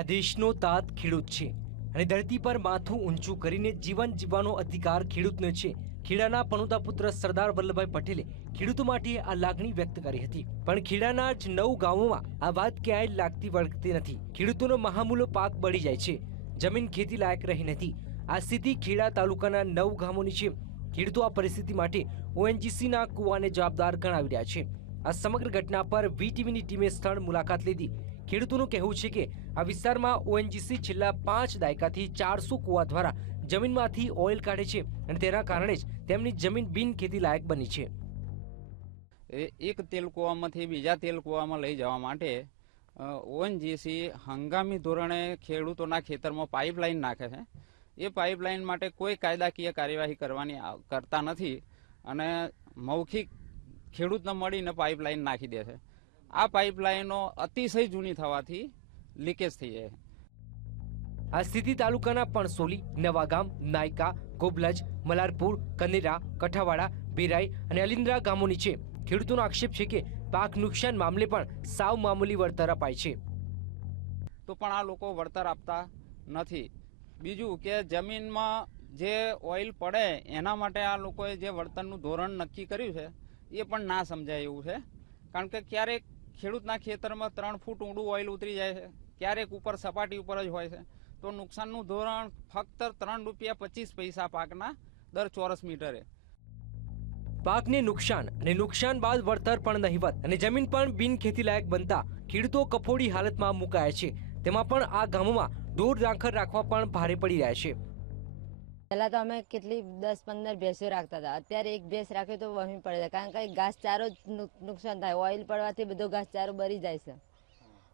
આ દેશનો તાત ખેડૂત છે અને ધરતી પર માથું ઊંચું કરીને જીવન જીવવાનો અધિકાર ખેડૂતને છે। ખેડાના પનોતા પુત્ર સરદાર વલ્લભભાઈ પટેલે ખેડૂતો માટે આ લાગણી વ્યક્ત કરી હતી, પણ ખેડાના જ 9 ગામોમાં આ વાત ક્યાંય લાગતી વળગતી નથી। ખેડૂતોનો મહામૂલો પાક બળી જાય છે, જમીન ખેતી લાયક રહી નથી। આ સ્થિતિ ખેડા તાલુકાના 9 ગામોની છે। ખેડૂતો આ પરિસ્થિતિ માટે ઓએનજીસીના કુવાને જવાબદાર ગણાવી રહ્યા છે। આ સમગ્ર ઘટના પર વીટીવીની ટીમે સ્થળ મુલાકાત લીધી। ખેડૂતોનું કહેવું છે કે આ વિસ્તારમાં ઓએનજીસી છેલ્લા 5 દાયકાથી 400 કુવા દ્વારા જમીનમાંથી ઓઇલ કાઢે છે અને તેના કારણે જ તેમની જમીન બિન ખેતી લાયક બની છે। એક તેલ કુવામાંથી બીજા તેલ કુવામાં લઈ જવા માટે ઓએનજીસી હંગામી ધોરણે ખેડૂતોના ખેતરમાં પાઇપલાઇન નાખે છે। એ પાઇપલાઇન માટે કોઈ કાયદાકીય કાર્યવાહી કરતા નથી અને મૌખિક ખેડૂતને મળીને પાઇપલાઇન નાખી દે છે। આ પાઇપલાઇનો અતિશય જૂની થવાથી લીકેજ થઈ જાય। આ સ્થિતિ તાલુકાના પણસોલી, નવાગામ, નાયકા, ગોબલજ, મલારપુર, કનેરા, કઠાવાડા, બેરાઈ અને અલિન્દ્રા ગામોની છે। ખેડૂતોનો આક્ષેપ છે કે પાક નુકસાન મામલે પણ સાવ મામૂલી વળતર અપાય છે, તો પણ આ લોકો વળતર આપતા નથી। બીજું કે જમીનમાં જે ઓઇલ પડે એના માટે આ લોકોએ જે વળતરનું ધોરણ નક્કી કર્યું છે એ પણ ના સમજાય એવું છે। કારણ કે ક્યારેક ખેડૂતના ખેતરમાં 3 ફૂટ ઊંડું ઓઇલ ઉતરી જાય છે, ક્યારેક ઉપર સપાટી ઉપર જ હોય છે, તો નુકસાનનું ધોરણ ફક્ત ₹3.25 પાકના દર ચોરસ મીટરે। પાકને નુકસાન અને નુકસાન બાદ વળતર પણ નહિવત અને જમીન પણ બિન ખેતી લાયક બનતા ખેડૂતો કફોડી હાલતમાં મુકાયા છે। તેમાં પણ આ ગામોમાં ઢોર ડાંખર રાખવા પણ ભારે પડી રહ્યા છે। પહેલા તો અમે કેટલી 10-15 ભેંસો રાખતા હતા, અત્યારે એક ભેંસ રાખે તો વહમી પડે છે, કારણ કે ઘાસચારો નુકસાન થાય। ઓઇલ પડવાથી બધો ઘાસચારો બળી જાય છે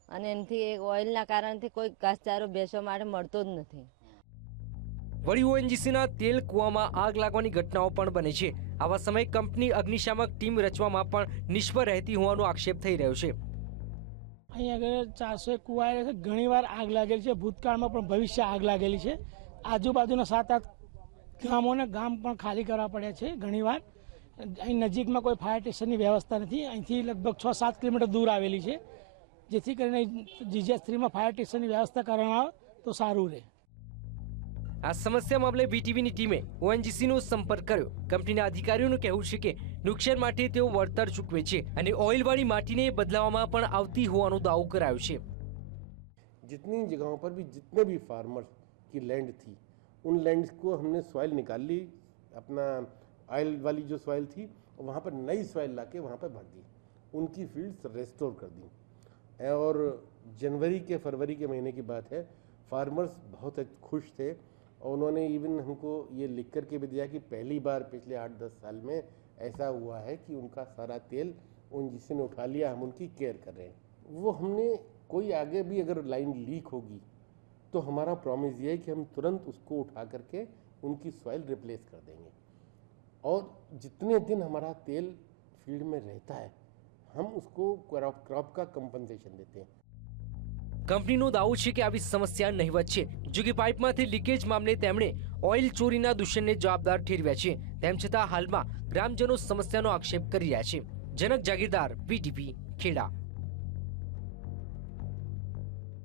અને એનાથી ઓઇલના કારણથી કોઈ ઘાસચારો ભેંસો માટે મળતો જ નથી। વળી ઓએનજીસીના તેલ કુવામાં આગ લાગવાની ઘટનાઓ પણ બને છે। આવા સમયે કંપની અગ્નિશામક ટીમ રચવામાં પણ નિષ્ફળ રહેતી હોવાનો આક્ષેપ થઈ રહ્યો છે। અહીં આગળ 400 કુવા છે, ઘણીવાર આગ લાગેલી છે, ભૂતકાળમાં પણ ભવિષ્ય આગ લાગેલી છે। આજુબાજુના 7-8 ગામોને ગામ પણ ખાલી કરવા પડ્યા છે। ઘણીવાર અહીં નજીકમાં કોઈ ફાયર સ્ટેશનની વ્યવસ્થા નથી, અહીંથી લગભગ 6-7 કિલોમીટર દૂર આવેલી છે, જેથી કરીને GJ3માં ફાયર સ્ટેશનની વ્યવસ્થા કરવામાં આવે તો સારું રહે। આ સમસ્યા મામલે વીટીવીની ટીમે ઓએનજીસીનો સંપર્ક કર્યો। કંપનીના અધિકારીઓનું કહેવું છે કે નુકસાન માટે તેઓ વળતર ચૂકવે છે અને ઓઇલવાળી માટીને બદલાવવામાં પણ આવતી હોવાનો દાવો કરાયો છે। जितनी जगहों पर भी जितने भी फार्मर्स की लैंड थी उन लैंड्स को हमने सॉइल निकाल ली, अपना ऑयल वाली जो सॉइल थी वहाँ पर नई सॉइल लाके वहाँ पर भर दी, उनकी फील्ड्स रेस्टोर कर दी। और जनवरी के फरवरी के महीने की बात है, फार्मर्स बहुत खुश थे और उन्होंने इवन हमको ये लिख कर के भी दिया कि पहली बार पिछले 8-10 साल में ऐसा हुआ है कि उनका सारा तेल ओएनजीसी ने उठा लिया, हम उनकी केयर कर रहे हैं। वो हमने कोई आगे भी अगर लाइन लीक होगी तो हमारा प्रॉमिस ये है कि हम तुरंत उसको उठा करके उनकी सॉइल रिप्लेस कर देंगे और जितने दिन हमारा तेल फील्ड में रहता है हम उसको क्रॉप का कंपनसेशन देते हैं। કંપનીનો દાવો છે કે આવી સમસ્યા નહિવત છે। જો કે પાઇપમાંથી લીકેજ મામલે તેમણે ઓઇલ ચોરીના દૂષણને જવાબદાર ઠેરવ્યા છે। તેમ છતાં હાલમાં ગ્રામજનો સમસ્યાનો આક્ષેપ કરી રહ્યા છે। જનક જાગીરદાર, વીટીવી, ખેડા।